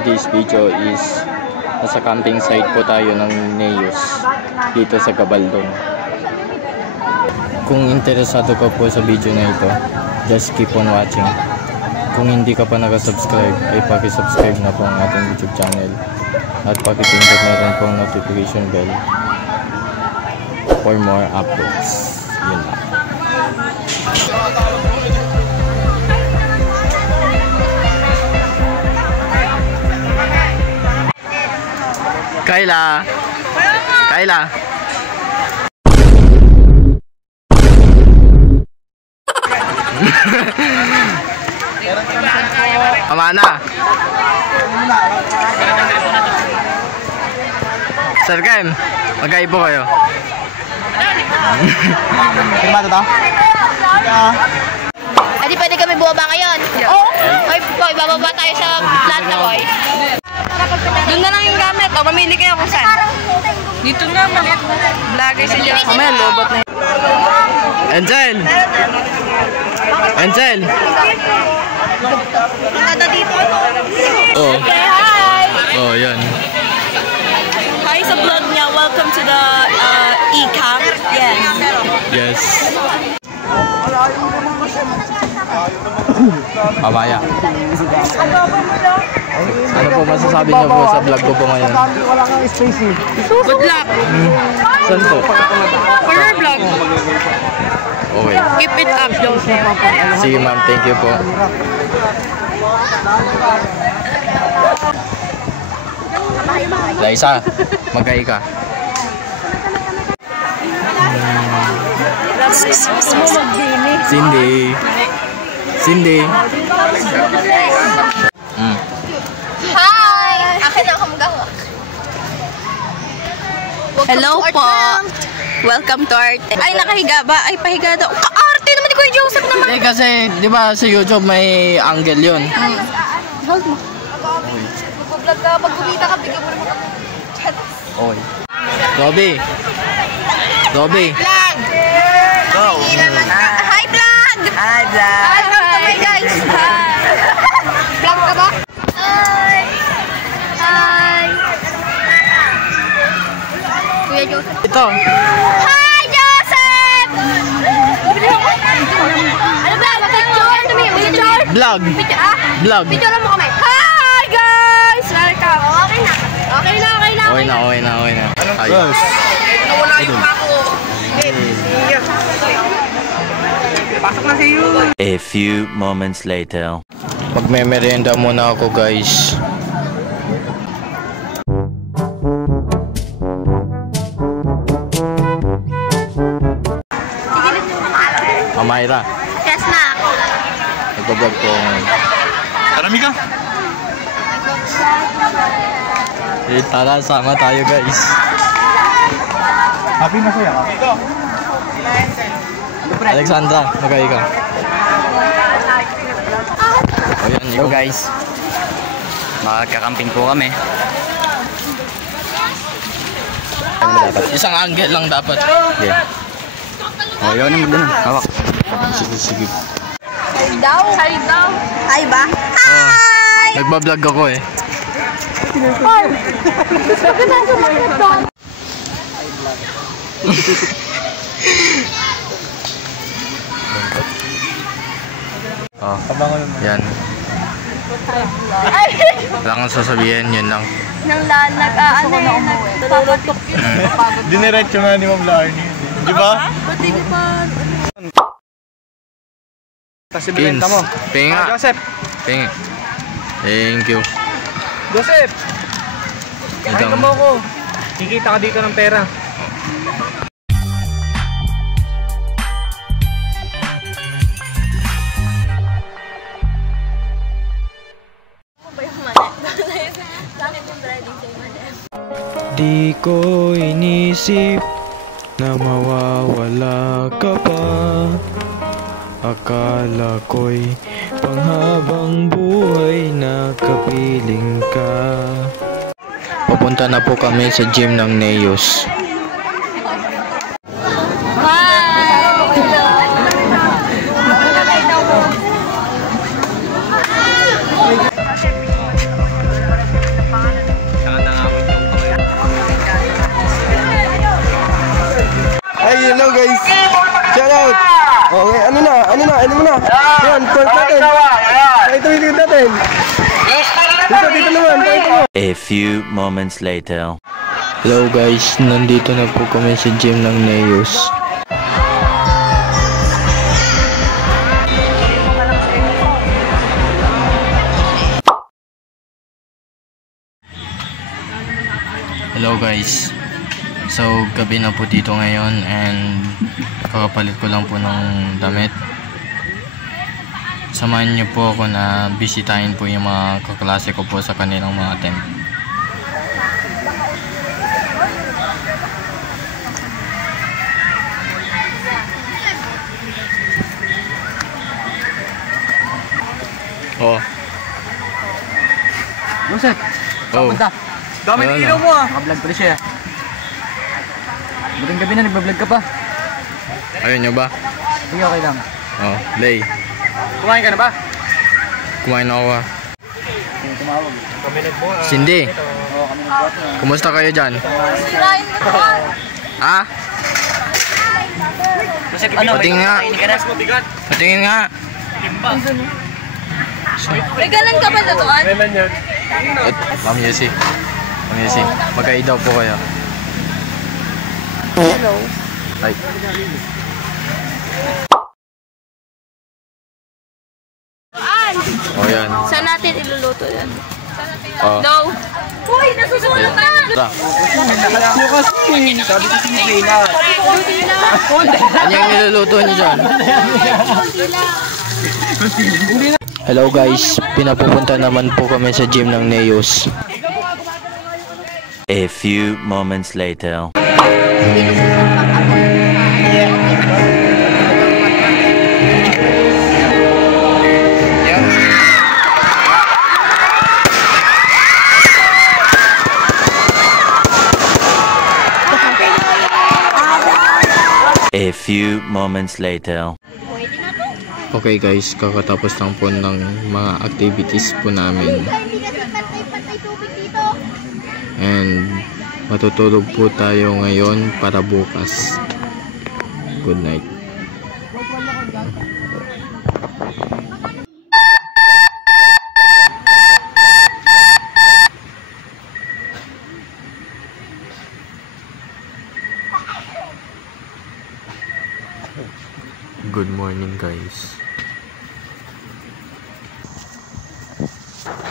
today's video is nasa camping site po tayo ng Neos dito sa Gabaldon. Kung interesado ka po sa video na ito, just keep on watching. Kung hindi ka pa nakasubscribe, ay paki-subscribe na po ang ating YouTube channel at paki-pindot na rin po ang notification bell for more updates. Yun lang. Kayla! Kayla! Amana! Sir Kem, mag-aibo kayo. Firmado to? Adi pwede kami bumaba ngayon? Oo. Koy, bababa tayo sa planta, Koy. Doon na lang yung gamit. O, mamili kayo kung saan. Dito na, maliit. Vlogger si Diyan. Mamaya, lobot na yun. Angel! Angel! Punta dito. Oh. Okay, hi! Oh, yan. Hi sa vlog niya. Welcome to the e-camp. Yes. Yes. Mamaya. Ano po masasabi niyo po sa vlog ko po ngayon? Wala kang space eh. Good luck. Saan po? For your vlog. Okay. Keep it up, Joseph. Sige ma'am, thank you po. Laisa, magkay ka. Cindy. Cindy. Hi! Akin ang hamgawa. Hello po. Welcome to our... Ay, nakahiga ba? Ay, pahiga daw. Kaarte naman ni Kuya Joseph naman. Eh kasi, di ba sa YouTube may angle yun? Hold mo. Mag-vlog ka, pag kumita ka, bigyan mo naman kami. Okay. Dobby. Dobby. Vlog! Go. Hi, vlog! Hi, Black! Hi, vlog kami, guys! Hi! Vlog ka ba? Hi! Hi! Kuya Joseph. Ito. Hi, Joseph! Ano ba? Mag-picture? Picture? Vlog. Picture, ah? Vlog. Picture mo kami. Hi, guys! Welcome. Okay na. Okay na, okay na. Okay na, okay na, okay na. Ayos. Nawala yung ako. Pasok na si you! A few moments later. Magme-merienda muna ako, guys. Amayra. Yes na. Nagbablog po. Karami ka? Eh, tara, sama tayo, guys. Happy masaya ka? Alexandra, magkay ka. Ayan, So guys, magkakamping po kami. Ano ba dapat? Isang angle lang dapat. Okay. Oh, yun naman dun. Hawak. Sige, sige. Hi daw. Hi daw. Hi ba? Hi! Nagbablog ako eh. Hi! Sabi na sa mga doon. Oh, yan. Wala kang sasabihin, yun lang. Nang nag-ano yun, nagtutulog yun. Diniretso nga ni Ma'am Larnie. Di ba? Pati ko pa. Tapos ibibenta mo. Pinga. Joseph! Pinga. Thank you. Joseph! Kahit mo ako. Kikita ka dito ng pera. Di ko inisip na mawawala ka pa. Akala ko'y panghabang buhay na kapiling ka. Papunta na po kami sa gym ng Neos. A few moments later. Hello guys, nandito na po kami sa gym ng Neos. Hello guys. So gabi na po dito ngayon and kakapalit ko lang po ng damit. Samahan niyo po ako na bisitahin po yung mga kaklase ko po sa kanilang mga tent. Oh. Joseph, Oh. dami Wala ng na. ilaw mo ah. Naka-vlog pala siya. Buting gabi na, nagbablog ka pa. Ayun nyo ba? Sige, okay lang. Oh, Lay. Kumain ka na ba? Kumain ako ah. Tumawag. Kami nagbuhat. Cindy, Oo, kami nagbuhat na. kumusta kayo dyan? Sirain mo to. Ah? Ano, Patingin nga. Patingin nga. May ganan ka ba doon? Ma'am Yesi. Ma'am Yesi, magkain daw po kayo. Hello. Ay. Oh yan. Saan natin iluluto yan? Oh. No. Uy, nasusulat na! Tara. sabi ko si Jayla. Ano yung niluluto niyo dyan? Hello guys, pinapupunta naman po kami sa gym ng Neos. A few moments later. A few moments later. Okay guys, kakatapos lang po ng mga activities po namin. And matutulog po tayo ngayon para bukas. Good night. Good morning guys.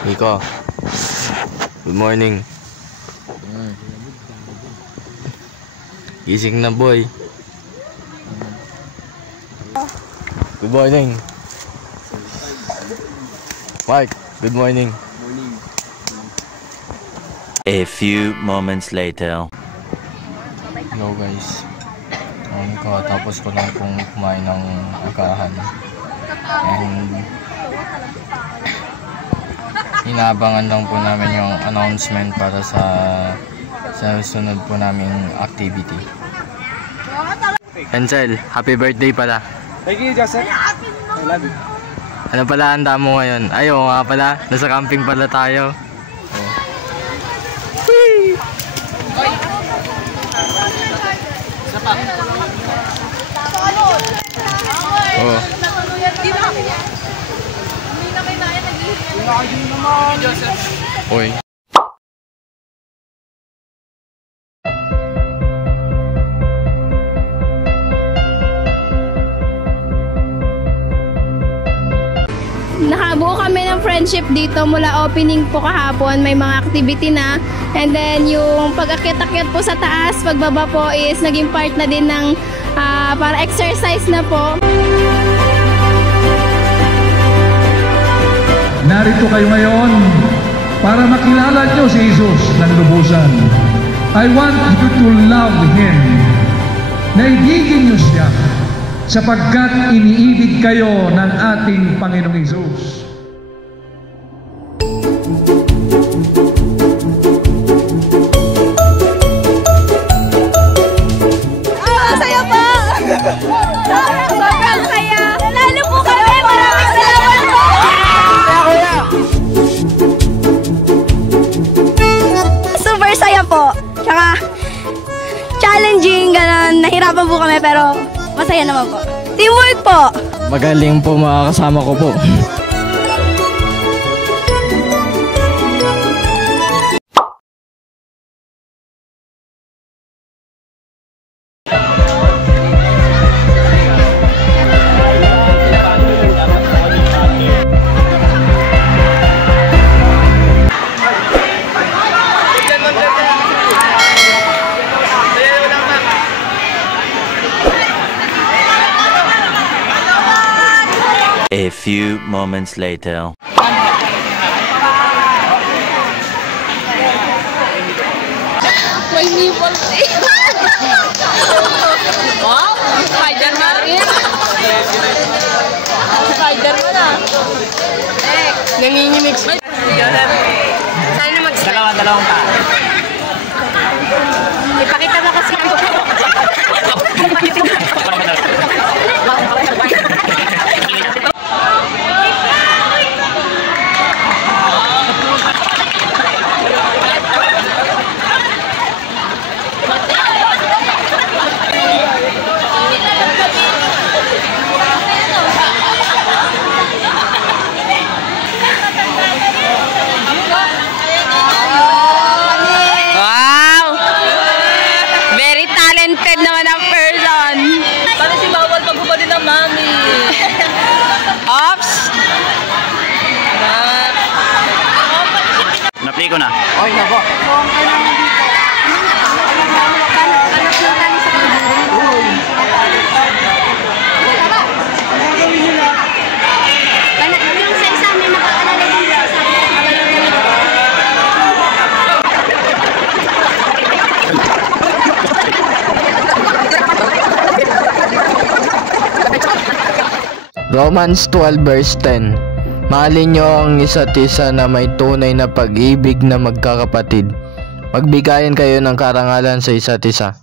Nico. Good morning. Gising na boy. Good morning. Mike, good morning. A few moments later. Hello guys. Tapos ko lang pong kumain ng agahan. And inaabangan lang po namin yung announcement para sa sunod po naming activity. Ansel, happy birthday pala. Thank you, Joseph. I love you. Ano pala handa mo ngayon? Ay, oo nga pala. Nasa camping pala tayo. Oh. Oh. Oy. Nakabuo kami ng friendship dito mula opening po kahapon. May mga activity na. And then yung pag-akit-akit po sa taas, pagbaba po is naging part na din ng para exercise na po. Narito kayo ngayon para makilala nyo si Jesus ng lubusan. I want you to love Him. Naibigin nyo siya sapagkat iniibig kayo ng ating Panginoong Jesus. Saya po! Sobrang saya! Lalo po kami! Maraming salamat po! Super saya po! Tsaka challenging, ganun. Nahirapan po kami pero masaya naman po. Teamwork po! Magaling po mga kasama ko po. A few moments later. May nipples eh. Wow! Spider-Man rin. Spider-Man ah. Nanginginig. Sana na mag-start. Dalawang pa. Ipakita mo kasi ako. Wow! Very talented naman ang person. Paano si Bawal pagpapalin ng mami? Ops! Napli ko na. Okay na po. Yung sa isa may nakaalala yung sa isa. Romans 12 verse 10. Mahalin niyo ang isa't isa na may tunay na pag-ibig na magkakapatid. Magbigayan kayo ng karangalan sa isa't isa.